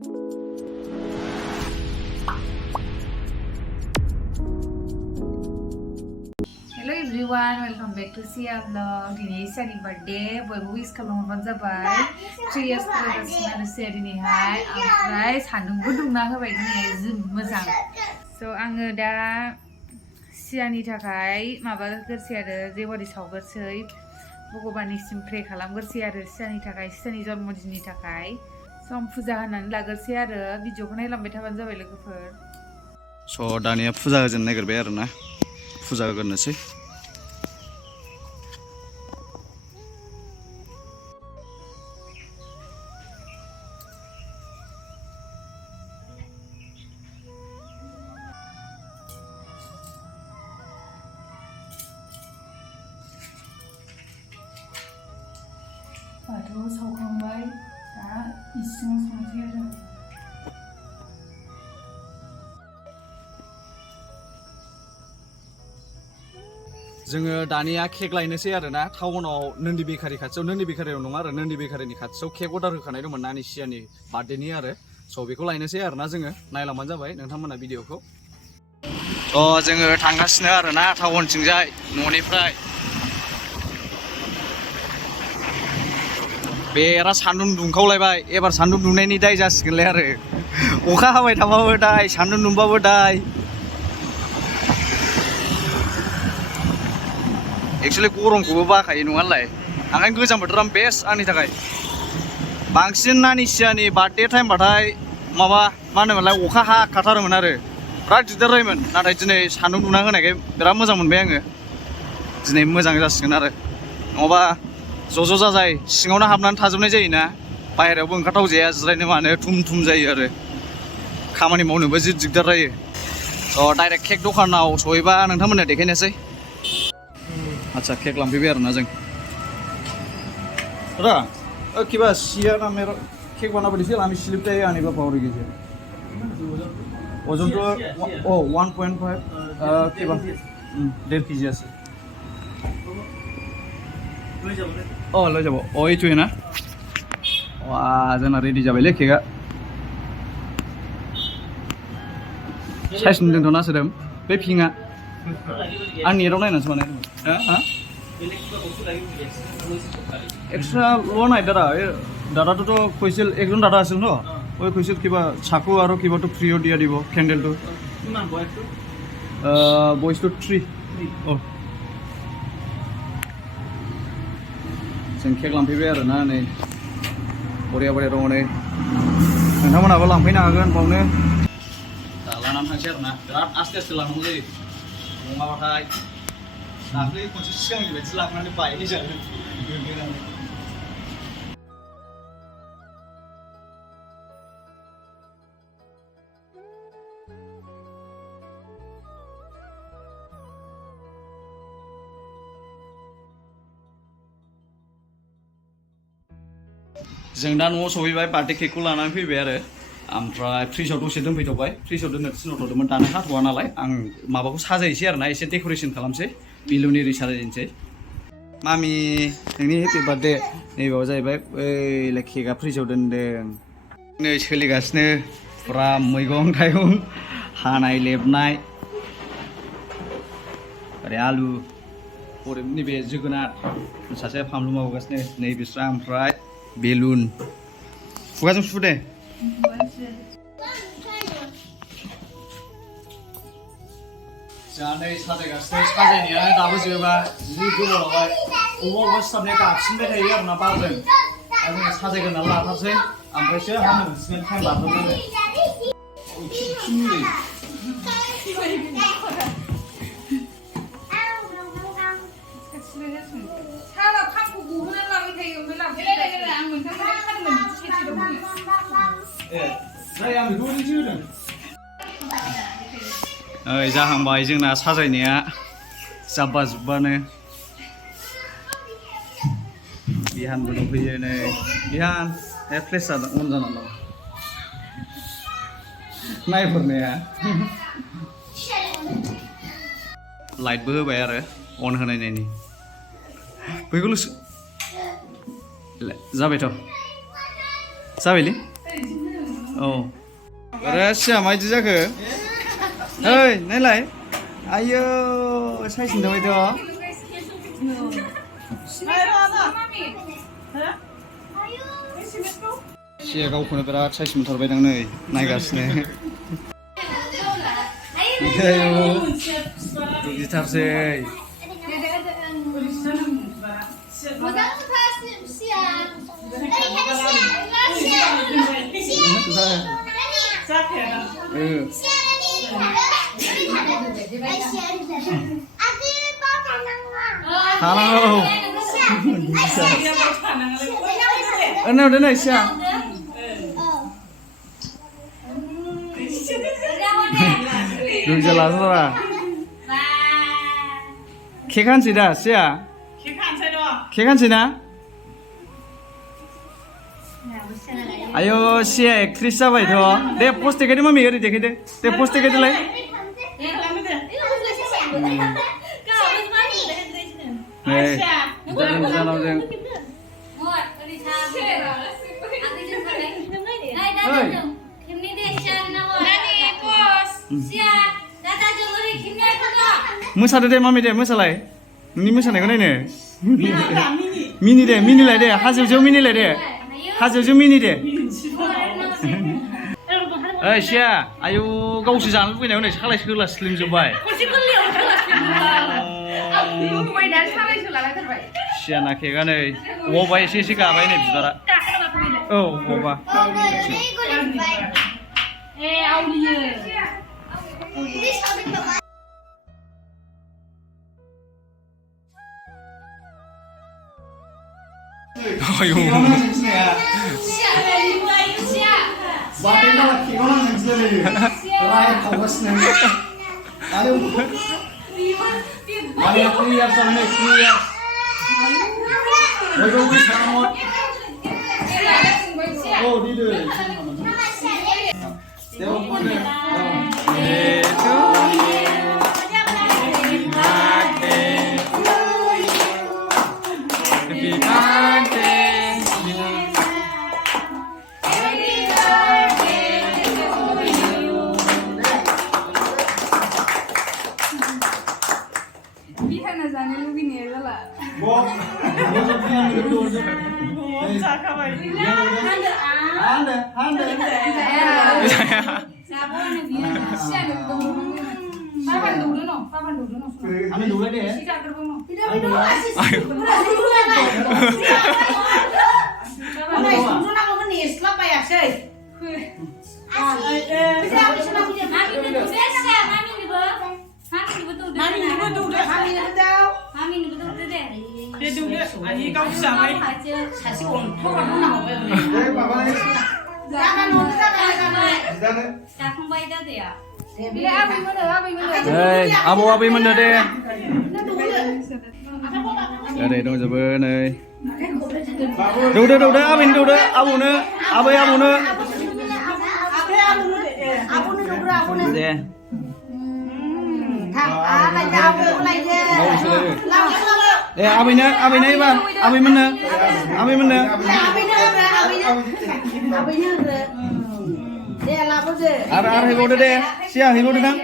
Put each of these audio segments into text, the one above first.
Hello everyone, welcome back to Sia vlog. Ini Siani birthday, boy wish खालामबानो जाबाय 3 years जागासिनो Sia दिनैहाय ओमफ्राय सान्दुंबो दुंना होबाय दिनै जि मोजां so आङो दा सियानि थाखाय माबा गोरसै आरो जेवारि सावगोरसै भगबाननिसिम प्रे खालामगोरसै आरो सियानि थाखाय सियानि जन्मदिननि थाखाय so आं फुजा होनानै लागोरसै आरो भिडिअखौ नायलांबाय थाबानो जाबाय लोगोफोर so दानिया फुजा होजेननो नागिरबाय आरो ना फुजा होगोरनोसै बाथौआव सावखांबाय दा इसिङाव संसै आरो जोङो दानिया केक लायनोसै आरो ना टाउनाव नोन्दि बेकारि खाथियाव नोन्दि बेकारियाव नङा आरो नोन्दि बेकारिनि खाथियाव केक अर्डार होखानाय दंमोन नानि सियानि बार्थडेनि आरो स' बेखौ लायनोसै आरो ना जोङो नायलांबानो जाबाय नोंथांमोना भिडिअखौ जोङो थांगासिनो आरो ना टाउनथिंजाय न'निफ्राय बेरा सान्दुं दुंखावलायबाय एबार सान्दुं दुंनायनि दाय जासिगोनलाय आरो अखा हाबाय थाबाबो दाय सान्दुं दुंबाबो दाय एक्चुअली गरमखौबो बाखायो नङालाय ओंखायनो गोजां बोथोरा बेस्ट आंनि थाखाय बांसिन नानि सियानि बार्थडे टाइमबाथाय माबा मा होनोमोनलाय अखा हाखाथारोमोन आरो बिराद दिगदार जायोमोन नाथाय दिनै सान्दुं दुंना होनायखाय बिराद मोजां मोनबाय आङो दिनै मोजां जासिगोन आरो नङाबा ज' जाजाय सिङावनो हाबनानै थाजोबनाय जायोना बाहेरायावबो ओंखारथाव जाया जिरायनो मानो थुम थुम जायो आरो खामानि मावनोबो जि दिगदार जायो स' डाइरेक्ट केक दखानाव सहैबा नोंथांमोननो देखायनोसै अच्छा केक लांफैबाय आरोना जों रा किबा सिया ना मेरो केक बना पड़ी थी हमें स्लिप चाहिए आने का पावर कीजिए वजन तो 1.5 किबा 1.5 केजी আছে লৈ যাব এইটোৱে না वा जोंना रेडि जाबायलै केकआ साइज नुदोंथ'ना सोदों बे पिंकआ आं नेटआव नायनानैसो बानायदोंमोन एक्सट्रा लो নাই দাদা দাদাটোতো কৈছিল একজন দাদা আছিল ন ওই কৈছিল কিবা চাকু আৰু কিবাটো ফ্ৰীও দিয়া দিব কেণ্ডেলটো কিমান বয়সটো বয়সটো 3 जों केक लांफैबाय आरो ना नै बरिया दङ नै नोंथांमोनाबो लांफैनो हागोन बावनो दा लानानै थांसै आरो ना बिराद आस्ते आस्ते लांनांगौ जायो नङाबाथाय दाख्लै खनसे सिगांनि बायदि लांनानै बायहै जागोन जों दा न'आव सहैबाय बार्थडे केकखौ लानानै फैबाय आरो ओमफ्राय फ्रिजआव दसे दोनफैथ'बाय फ्रिजआव दोननो थिनहरदोंमोन दानो हाथ'वा नालाय आं माबाखौ साजायनोसै आरो ना एसे डेक'रेसन खालामसै बेलुन एरि साजायनोसै मामि नोंनि हेपि बार्थडे नैबाव जाहैबाय ओइ केकआ फ्रिजआव दोनदों नै सोलिगासिनो फुरा मैगं थाइगं हानाय लेबनाय ओरै आलु ओरै नैबे जोगोनार सासेया फानलु मावगासिनो नै बिस्रा ओमफ्राय बेलुन खुगाजों सु दे जानै साजायगासिनो साजायनाया दाबो जोबा जि गोबाव लाबाय अबेबा सिथाबनाया गाबसिनबाय थायो आरो ना बारजों दा जोङो साजायग्रोनानै लाथारसै ओमफ्रायसो हानो मोनसिगोन टाइम लाथ'नानै जाहांबाय जोंना साजायनाया जाब्बा जुब्बानो बिहानबो दंफैयो नै बिहान फ्लेस अन जाना दं नायहरनाया लाइटबो होबाय आरो अन होनायनायनि बैखौल' जाबायथ' जाबायलै Oh. Berasa mai je ke? Hei, nailai. Ayo, saya sendiri itu. Sia गावखौनो बिराद साइज मोनथारबाय दां नै नायगासिनो ayo गिथारसै Halo. Ano udah nih Sia? Belum jelas lah. Kekan sih dah Sia? Kekan sih dah? Ayo Sia aktris apa itu? Dia post tiket mami gak deh deh. Dia post tiket lagi. Jangan jangan. Musa deh mami deh musa lagi. Ini musa nih kan ini. Mini deh, mini lah deh. Hasil jauh mini lah deh. Hasil jauh mini deh. Sia, ayo kau sih jangan lupa nih, salah sekolah slim coba. Sia nak kan nih, wabah sih kabar ini bicara. Oh, wabah. Ayo. Batin kalau kiaman nanti rai kawas nanti. Ayo. Ayo clear sana clear. Ayo bisa mau. Oh di dulu. Tengok mana. Itu. Hei, abu mana deh? Đây đâu giờ bơ này. Đâu đây, abin đâu đây, abu nữa. Deh. Abin ini bang, abin mana? Ar hibo deh, siapa hibo deh kan?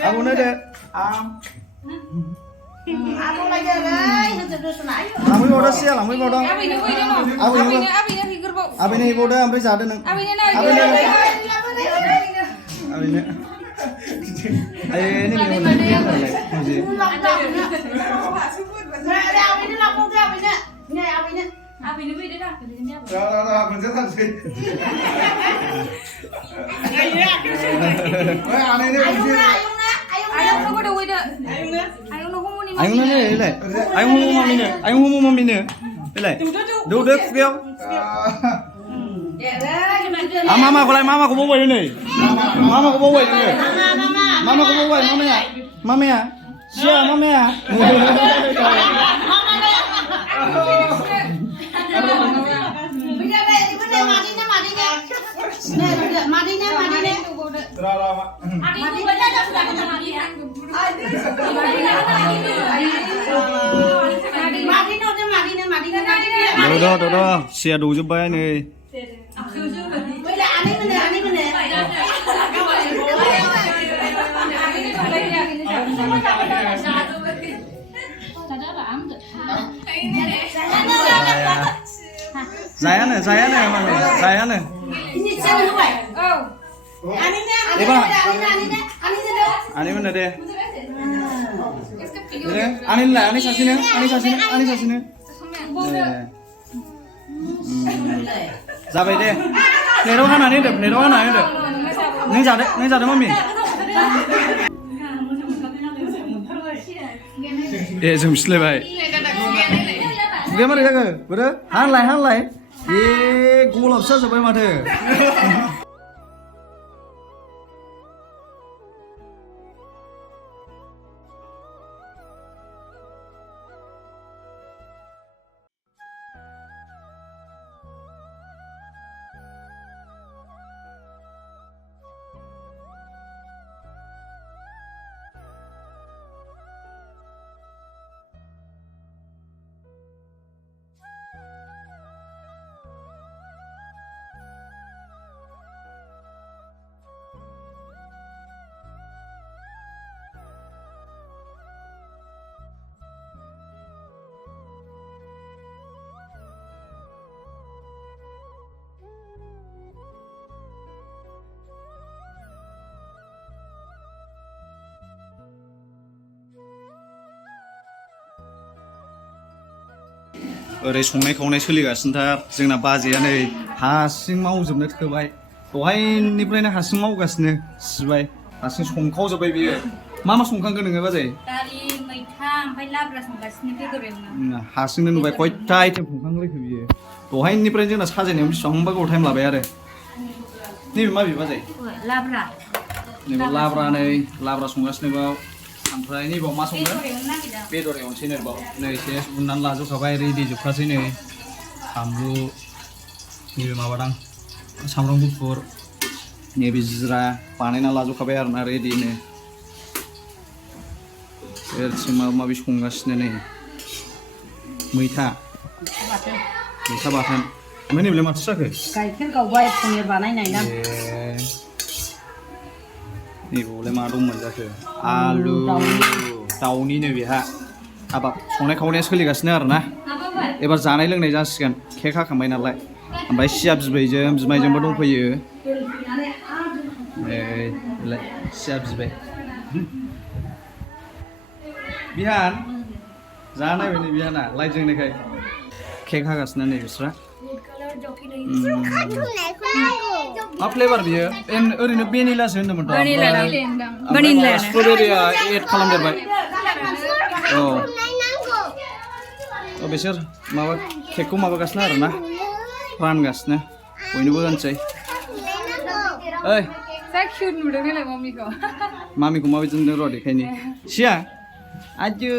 Abu deh. Aku lagi Lamu udah sial, lamu udah. Abin hibo deh, sampai saat ini. Abin. Ini Abin ini beda dah. Bener kan sih. Ayo mami ne. Belai. Duduk kau. Mama aku bawa ini. Mama aku bawa ini. Mama ya. Siapa mama ya? सिया दौजोब्बाय नै जायानो आनि मोनो दे आनि सासेनो जाबाय दे प्लेटाव हानानै होदो नों जादो मामि ए जों मिथिलायबाय खुगाया मारै जाखो बोरो हानलाय ए गलाबसो जाजोब्बाय माथो ओरै संनाय खावनाय सोलिगासिनोथार जोंना बाजैया नै हारसिं मावजोबनो थोबाय दहायनिफ्रायनो हारसिं मावगासिनो सिबाय हारसिं संखावजोब्बाय बियो मा संखांखो नोङो बाजै दालि मैथा ओमफ्राय लाब्रा संगासिनो बेदर एवना हारसिंनो नुबाय खयथा आइटेम संखांलायखो बियो दहायनिफ्रायनो जोंना साजायनायाव बेसेबांबा गोबाव टाइम लाबाय आरो नैबे माबे बाजै लाब्रा नैबे लाब्रा संगासिनो बाव ओमफ्राय नैबाव मा संनो बेदर एवनोसै नैबाव नै एसे उननानै लाजोबखाबाय रेडि जोबखासै नै फानलु नैबे माबादां सामब्राम गुफुर नैबे जिरा बानायना लाजोबखाबाय आरोना रेडिनो एरथिं माबा माबि संगासिनो नै मैथा बाथोन ओमफ्राय नैबेलाय माथो जाखो गाइखेर गावबाय पनिर बानायनाय ना नैबावलाय मा दंमोन जाखो आलु दाउनिनो बेहा हाबाब संनाय खावनाया सोलिगासिनो आरोना एबार जानाय लोंनाय जासिगोन केक हाखांबाय नालाय ओमफ्राय सिया बिबैजों बिमायजोंबो दंफैयो सिया बिबाय बिहान जानायबाय नै बिहाना लाइट जोंनायखाय केक हागासिनो नै बिस्रा मा फ्लेभार बियो ओरैनो भेनिलासो होन्दोंमोनथ' स्ट्रबेरिया एड खालामदेरबाय औ बिसोर माबा केकखौ माबागासिनो आरोना रानगासिनो बयनोबो होनसै ओइ मामिखौ माबायदि नुदों र' देखायनि सिया आजु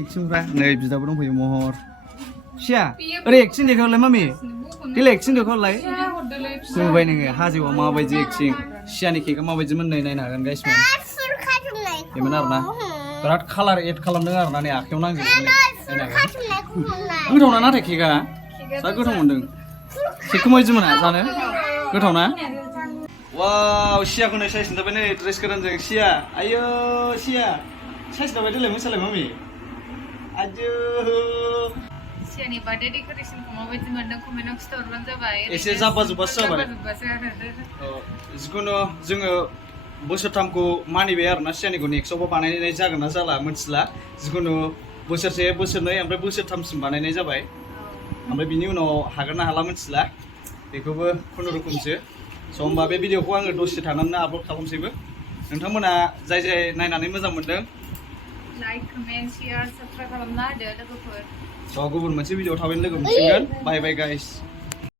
एक्सनफ्रा नै बिदाबो दंफैयो महर सिया ओरै एक्टिं देखायहरलाय मामि देलाय एक्टिं देखायहरलाय नुबाय नोङो हाजोआव माबायदि एक्टिं सियानि केकआ माबायदि मोननाय नायनो हागोन गाइसमोन बेमोन आरोना बिराद कालार एड खालामदों आरोना नै आखायाव नांजोबो गोथावना नाथाय केकआ जा गोथाव मोनदों केकखौ माबायदि मोना जानो गोथावना वाव सियाखौ नै साइज नुबाय नै ड्रेस गोदानजों सिया आयो सिया साइज नुबाय देलाय मोसालाय मामि आजु सियानि बार्थडे डेक'रेशनखौ माबायदि मोनदों कमेन्टआव खिन्थाहरबानो जाबाय एसे जाब्बा जुब्बासो जाबाय जिखुनु जोङो बोसोरथामखौ मानिबाय आरोना सियानिखौ नेक्स्टआवबो बानायनाय जागोन ना जाला मिथिला जिखुनु बोसोरसे बोसोरनै ओमफ्राय बोसोरथामसिम बानायनाय जाबाय ओमफ्राय बिनि उनाव हागोन ना हाला मिथिला बेखौबो खुनुरुखुमसो स' होमबा बे भिडिअखौ आङो दसे थानानै आपल'ड खालामसैबो नोंथांमोना जाय नायनानै मोजां मोनदों लाइक कमेन्ट शेयार साबस्क्राइब खालामना होदो लोगोफोर स' गुबुन मोनसे भिडिअ थाबैनो लोगो मोनसिगोन बाय बाय गाइस